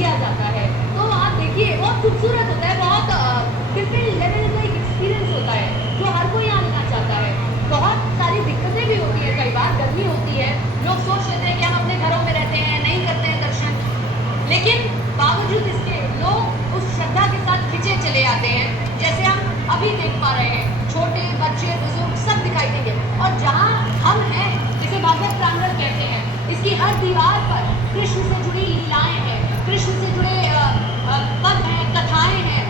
दिया जाता है। तो आप देखिए बहुत खूबसूरत होता है, बहुत डिफरेंट लेवल का एक एक्सपीरियंस होता है जो हर कोई आना चाहता है। बहुत सारी दिक्कतें भी होती है, कई बार गर्मी होती है, लोग सोच लेते हैं कि हम अपने घरों में रहते हैं, नहीं करते हैं दर्शन, लेकिन बावजूद इसके लोग उस श्रद्धा के साथ खिंचे चले आते हैं। जैसे हम अभी देख पा रहे हैं, छोटे बच्चे बुजुर्ग सब दिखाई देंगे। और जहाँ हम हैं, जिसे भागवत प्रांगण कहते हैं, इसकी हर दीवार पर कृष्ण से जुड़ी लीलाएं हैं, कृष्ण से जुड़े पद हैं, कथाएं हैं।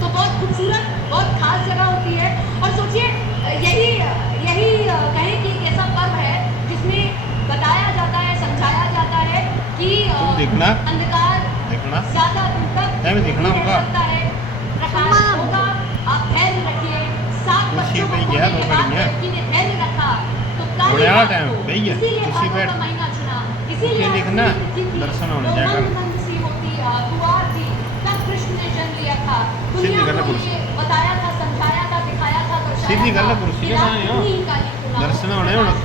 तो बहुत खूबसूरत, बहुत खास जगह होती है। और सोचिए, यही यही कहें कि एक ऐसा पर्व है जिसमें बताया जाता है, समझाया जाता है कि अंधकार ज्यादा दिन तक देखना होगा, सकता है, प्रकाश होगा। आप धैर्य रखिए। 7 बच्चों को खोने के बाद लड़की ने धैर्य रखा तो काली रात को, इसीलिए भादों का महीना चुना, इसीलिए दर्शन होने जाएगा। सी होती कुंवार थी, तब कृष्ण ने जन्म लिया था। दुनिया को ये बताया था, समझाया था, दिखाया था, दर्शाया था। दर्शन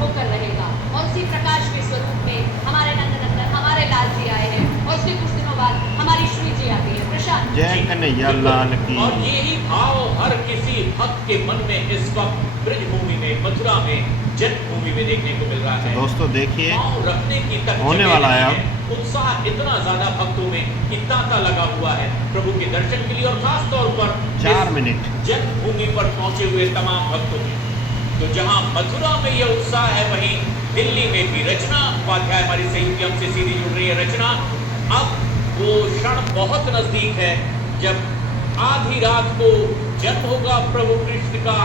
होकर रहेगा। और उसी प्रकाश के स्वरूप में हमारे नंदनंदन, हमारे लाल जी आए हैं, और उसके कुछ दिनों बाद हमारी श्री जी आती है। प्रशांत, जय कन्हैया लाल की। और यही भाव हर किसी भक्त के मन में इस वक्त ब्रज भूमि में, मथुरा में, जन्मभूमि में देखने को मिल रहा है। दोस्तों देखिए, रखने की तक होने वाला है अब। उत्साह इतना ज्यादा भक्तों में कि तांता लगा हुआ है प्रभु के दर्शन के लिए, और खास तौर पर 4 मिनट जन्मभूमि पर पहुंचे हुए तमाम भक्तों में। तो जहां मथुरा में यह उत्साह है, वहीं दिल्ली में भी रचना उपाध्याय हमारी सहयोगी हमसे सीधी जुड़ रही है। रचना, अब वो क्षण बहुत नजदीक है जब आधी रात को जन्म होगा प्रभु कृष्ण का,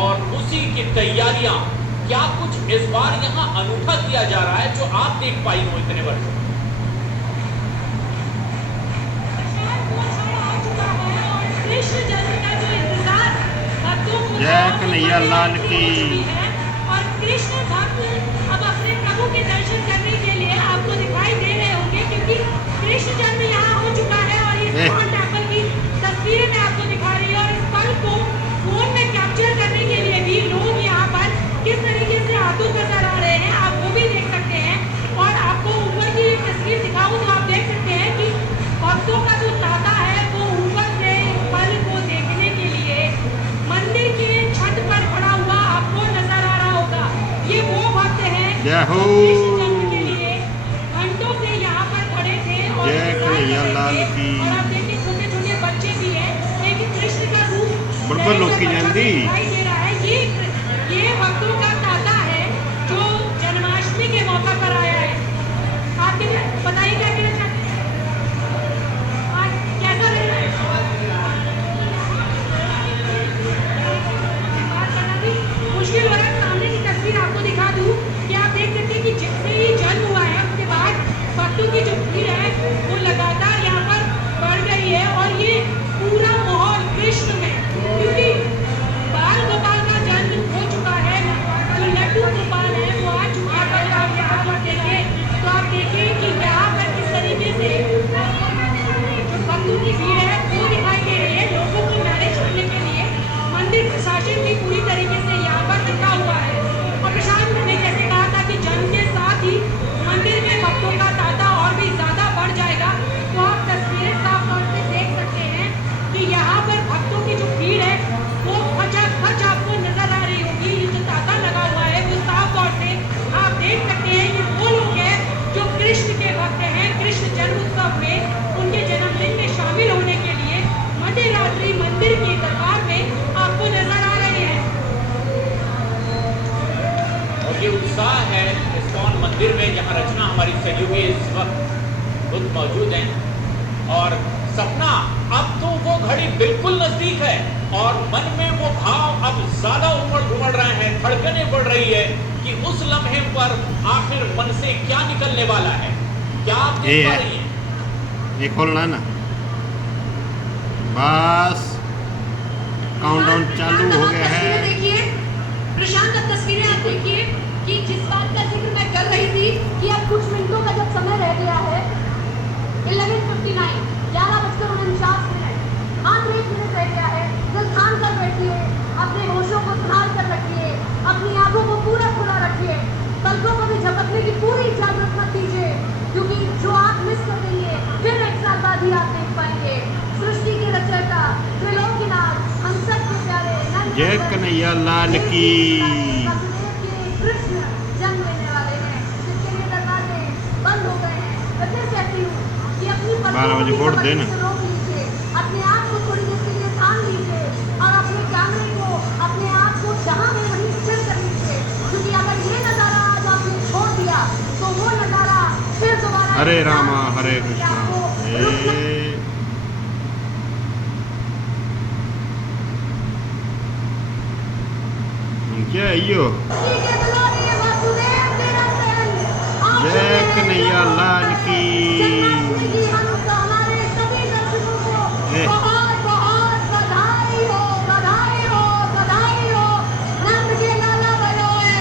और उसी की तैयारियां, क्या कुछ इस बार यहाँ अनूठा किया जा रहा है जो आप देख पाई हो इतने वर्षों? जय कन्हैया लाल की। और कृष्ण भक्त अब अपने प्रभु के दर्शन करने के लिए आपको दिखाई दे रहे होंगे, क्योंकि कृष्ण जन्म यहाँ हो चुका है। और ये टेम्पल की तस्वीरें मैं आपको दिखा रही हूँ। और इस पल को फोन में कैप्चर करने के लिए भी लोग यहाँ पर किस तरीके से आतुर नजर आ रहे हैं, आप वो भी देख सकते हैं। और आपको ऊपर की तस्वीर दिखाऊं तो आप देख सकते हैं कि भक्तों का जो तांता है वो ऊपर से पल को देखने के लिए मंदिर के छत पर खड़ा हुआ आपको नजर आ रहा होगा। ये वो भक्त हैं जो कृष्ण जन्म के लिए घंटों से यहाँ पर खड़े थे और आप देखिए छोटे छोटे बच्चे भी हैं, लेकिन कृष्ण का रूप दिखाई दे रहा है। ये भक्तों का तांता है जो जन्माष्टमी के मौका पर आया है। आपके बताइए क्या कहना चाहते हैं, कैसा लग रहा है? मुश्किल हो रहा है। सामने की तस्वीर आपको दिखा दूं कि आप देख सकते हैं कि जैसे ही जन्म हुआ है उसके बाद भक्तों की जो भीड़ है वो लगातार यहाँ पर बढ़ गई है। और ये पूरा माहौल कृष्ण में, क्योंकि बाल गोपाल का जन्म हो चुका है, जो लड्डू गोपाल है वो आ चुका है। कल आप यहाँ पर देखें तो आप देखिए कि यहाँ पर किस तरीके से जो भक्तों की भीड़ है वो दिखाई दे रही है। लोगों को मैनेज करने के लिए मंदिर प्रशासन भी पूरी तरीके से यहाँ पर टिका हुआ है। और प्रशांत ने जैसे कहा था कि जन्म के साथ ही मंदिर में भक्तों का तांता और भी ज्यादा बढ़ जाएगा। तो आप तस्वीरें साफ तौर से देख सकते हैं कि यहाँ पर भक्तों की जो भीड़ है वो खच आपको नजर आ रही होगी। ये जो तांता लगा हुआ है वो साफ तौर से आप देख सकते हैं कि वो लोग हैं जो कृष्ण के भक्त हैं। कृष्ण जन्म उत्सव में उनके जन्मदिन में शामिल होने के लिए मध्य रात्रि मंदिर के दरबार में आपको नजर आ रहे हैं। और ये उत्साह है इस्कॉन मंदिर में, जहाँ रचना हमारी सहयोगी इस वक्त खुद मौजूद हैं। और सपना, अब तो वो घड़ी बिल्कुल नजदीक है और मन में वो भाव अब ज्यादा उमड़ घुमड़ रहे हैं, धड़कनें बढ़ रही है कि उस लम्हे पर आखिर मन से क्या निकलने वाला है। क्या आप देख पा रही हैं? ये खोलना ना, बस काउंटडाउन चालू हो गया है। देखिए प्रशांत, अब तस्वीरें आप देखिए कि जिस बात का जिक्र मैं कर रही थी कि अब कुछ मिनटों का जब समय रह गया है, 11:59, 11:49, मात्र 1 मिनट रह गया है। दिल थाम कर बैठिए, अपने होशों को संभाल कर रखिए, अपनी आंखों को पूरा खुला रखिए, पलकों को भी झपकने की पूरी इजाजत मत दीजिए, क्योंकि जो आप मिस कर देंगे फिर एक साल बाद जय कन्हैया लाल की। कृष्ण जन्म लेने वाले हैं, जिसके लिए दरवाजे बंद हो गए हैं। मैं फिर कहती हूँ कि अपनी 12 बजे वोट देना। रोक लीजिए, अपने आप को थोड़ी देर के लिए थाम लीजिए और अपने कैमरे को, अपने आप को जहाँ में वहीं स्थिर कर लीजिए, क्योंकि अगर ये नज़ारा आज आपने छोड़ दिया तो वो नज़ारा फिर दोबारा हरे रामा हरे कृष्णा। क्या है यो? जय कन्हैया लाल की। ए, बहुत बहुत बधाई हो, बधाई हो, बधाई हो। नंद के लाला बलोए,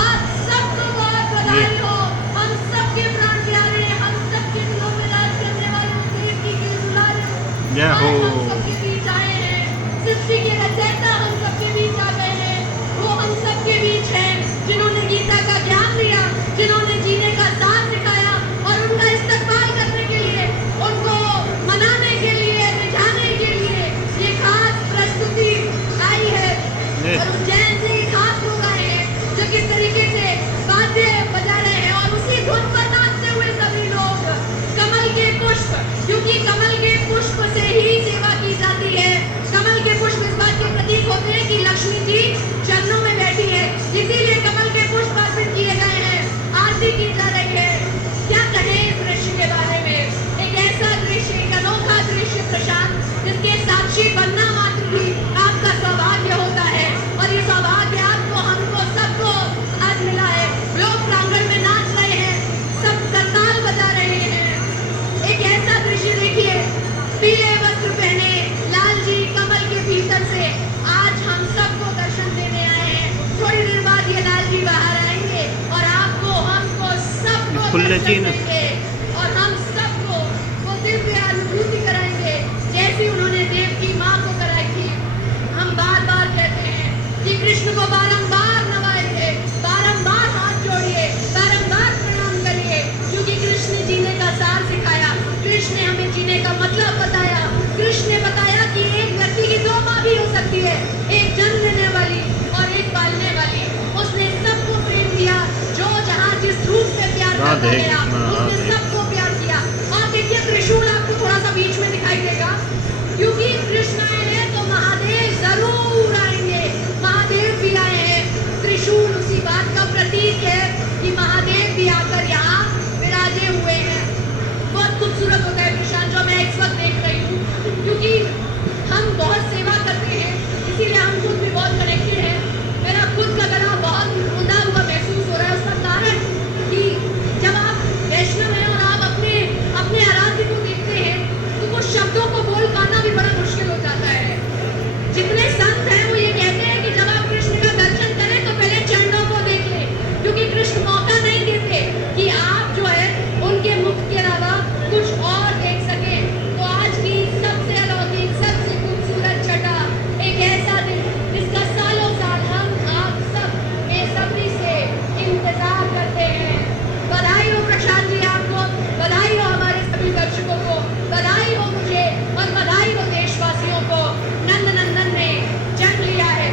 आप सबको बहुत बधाई हो। हम सबके प्राण प्यारे, हम सबके दिलों में राज करने वाले देवकी के दुलारे जय हो। आज हम सबके बीच आए हैं। सृष्टि के रचयिता हम सबके बीच आ गए हैं। वो हम सबके बीच हैं जिन्होंने गीता का ज्ञान दिया, जिन्होंने जीने का साथ सिखाया और उनका इस्तेमाल करने के लिए, उनको मनाने के लिए, रिझाने के लिए ये खास प्रस्तुति आई है। और उज्जैन से ये खास लोग आए हैं जो किस तरीके से वाद्य बजा रहे हैं और उसी धुन पर नाचते हुए सभी लोग कमल के पुष्प, क्योंकि कमल के पुष्प से ही सेवा की जाती है। कमल के पुष्प इस बात के प्रतीक होते हैं कि लक्ष्मी जी चरणों में बैठी है, इसीलिए कमल के पुष्प अर्पित किए गए हैं, आरती की जा रही है। क्या कहें इस दृश्य के बारे में? एक ऐसा दृश्य, एक अनोखा दृश्य प्रशांत, जिसके साक्षी बनना मात्र भी आपका सौभाग्य होता है और ये सौभाग्य आपको, हमको, सबको आज मिला है। लोग प्रांगण में नाच रहे हैं, सब करताल बजा रहे हैं। एक ऐसा दृश्य देखिए, पीले वस्त्र पहने लाल जी कमल के भीतर से आज हम सबको दर्शन देने आए हैं। थोड़ी देर बाद ये लाल जी बाहर आएंगे और आपको, हमको, सबको खुले दर्शन चीन। देंगे और हम सबको वो दिव्य अनुभूति कराएंगे जैसी उन्होंने देव की माँ को कराई थी। हम बार बार कहते हैं कि कृष्ण को बारंबार नवाइए, बारंबार हाथ जोड़िए, बारंबार प्रणाम करिए, क्योंकि कृष्ण ने जीने का सार सिखाया, कृष्ण ने हमें जीने का मतलब बताया। कृष्ण ने बताया कि एक व्यक्ति की दो माँ भी हो सकती है, एक जन्म देने वाली और एक पालने वाली। उसने सबको प्रेम दिया, जो जहाँ जिस रूप में प्यार करता राधे गया कृष्ण, उसने राधे। सबको प्यार किया। और देखिए त्रिशूल आपको थोड़ा सा बीच में दिखाई देगा, क्योंकि कृष्ण आए हैं तो महादेव जरूर आएंगे। महादेव भी आए हैं। त्रिशूल उसी बात का प्रतीक है कि महादेव भी आकर यहाँ विराजे हुए हैं। बहुत खूबसूरत होता है प्रशांत, जो मैं इस वक्त देख रही हूँ, क्योंकि हम बहुत सेवा करते हैं, इसीलिए हम खुद भी बहुत कनेक्टेड हैं। मेरा खुद का गला बहुत रुंधा हुआ महसूस हो रहा है। उसका कारण कि जब आप वैष्णव हैं और आप अपने अपने आराध्य को देखते हैं तो वो शब्दों को बोल पाना भी बड़ा मुश्किल हो जाता है। जितने संत हैं वो ये कहते हैं कि जब आप कृष्ण का दर्शन करें तो पहले चरणों को देख लें, क्योंकि कृष्ण मौका नहीं देते कि आप जो है उनके मुख के अलावा कुछ और देख सकें। तो आज की सबसे अलौकिक, सबसे खूबसूरत छठा, एक ऐसा दिन जिसका सालों साल हम आप सब बेसब्री से इंतजार करते हैं। बधाई हो प्रशांत जी आपको, बधाई हो हमारे सभी दर्शकों को, बधाई हो मुझे और बधाई हो देशवासियों को। नंद नंदन ने जन्म लिया है।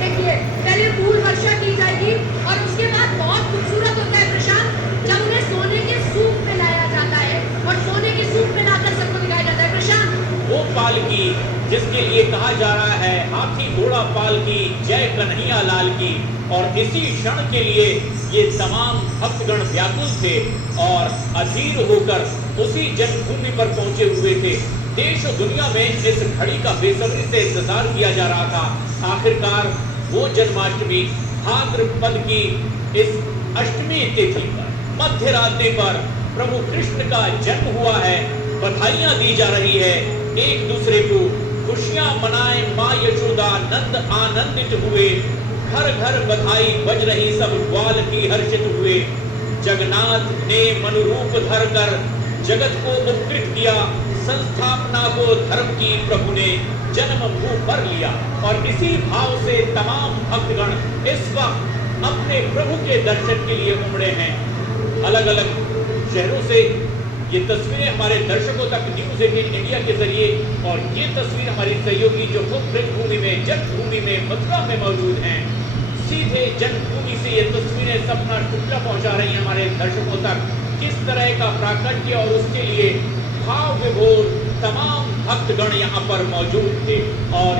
देखिए पहले फूल वर्षा की जाएगी और उसके बाद बहुत खूबसूरत होता है प्रशांत, जब उन्हें सोने के सूप में लाया जाता है और सोने के सूप में लाकर सबको दिखाया जाता है। प्रशांत, वो पालकी जिसके लिए कहा जा रहा है हाथी घोड़ा पालकी, जय कन्हैया लाल की, और इसी क्षण के लिए ये तमाम भक्तगण व्याकुल थे और अधीर होकर उसी जन्मभूमि पर पहुंचे हुए थे। देश और दुनिया में इस घड़ी का बेसब्री से इंतजार किया जा रहा था। आखिरकार वो जन्माष्टमी भाद्रपद की इस अष्टमी तिथि पर मध्य रात्रि पर प्रभु कृष्ण का जन्म हुआ है। बधाइयां दी जा रही है एक दूसरे को, खुशियां मनाए माँ यशोदा, नंद आनंदित हुए, घर घर बधाई बज रही, सब ग्वाल की हर्षित हुए। जगन्नाथ ने मनुरूप धर कर जगत को उपकृत किया, संस्थापना को धर्म की प्रभु ने जन्म भू पर लिया। और इसी भाव से तमाम भक्तगण इस वक्त अपने प्रभु के दर्शन के लिए उमड़े हैं। अलग अलग शहरों से ये तस्वीरें हमारे दर्शकों तक न्यूज़ 18 इंडिया के जरिए, और ये तस्वीर हमारी सहयोगी जो खुद ब्रजभूमि में, जन्मभूमि में, मथुरा में मौजूद हैं, सीधे जन्मभूमि से ये तस्वीरें सपना टुकड़ा पहुंचा रही हैं हमारे दर्शकों तक। किस तरह का प्राकट्य और उसके लिए भाव विभोर तमाम भक्तगण यहाँ पर मौजूद थे, और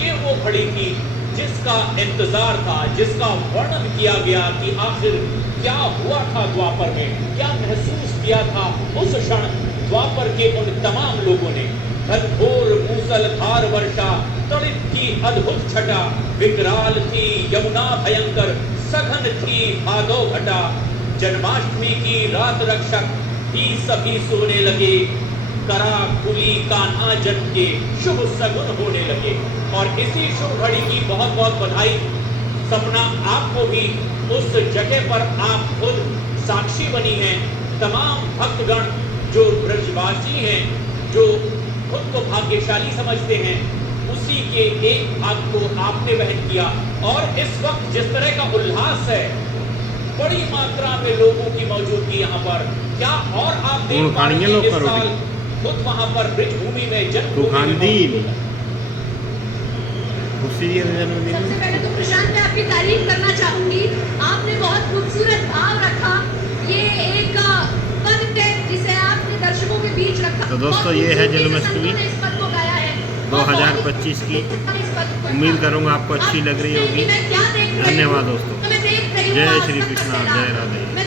ये वो घड़ी थी जिसका इंतजार था, जिसका वर्णन किया गया कि आखिर क्या हुआ था द्वापर में, क्या महसूस किया था उस क्षण द्वापर के उन तमाम लोगों ने। घनघोर मूसलधार वर्षा, तड़ित थी अद्भुत छटा, विकराल थी यमुना भयंकर, सघन थी भादो घटा। जन्माष्टमी की रात रक्षक ही सभी सोने लगे, करा खुली कान्हा जन्म के शुभ सगुन होने लगे। और इसी शुभ घड़ी की बहुत बहुत बधाई। सपना आपको भी उस जगह पर आप खुद साक्षी बनी हैं। तमाम भक्तगण जो ब्रजवासी हैं, जो खुद को भाग्यशाली समझते हैं, उसी के एक भाग को आपने वहन किया। और इस वक्त जिस तरह का उल्लास है, बड़ी मात्रा में लोगों की मौजूदगी यहाँ पर, क्या और आप देख पा रहे हैं इस साल खुद वहाँ पर ब्रजभूमि में जन्मभूमि सबसे पहले तो प्रशांत मैं आपकी तारीफ करना चाहूंगी। आपने बहुत खूबसूरत भाव रखा, ये एक पद है जिसे आपने दर्शकों के बीच रखा। तो दोस्तों ये है जन्माष्टमी 2025 की। उम्मीद करूंगा आपको अच्छी लग रही होगी। धन्यवाद दोस्तों। जय श्री कृष्णा, जय राधे।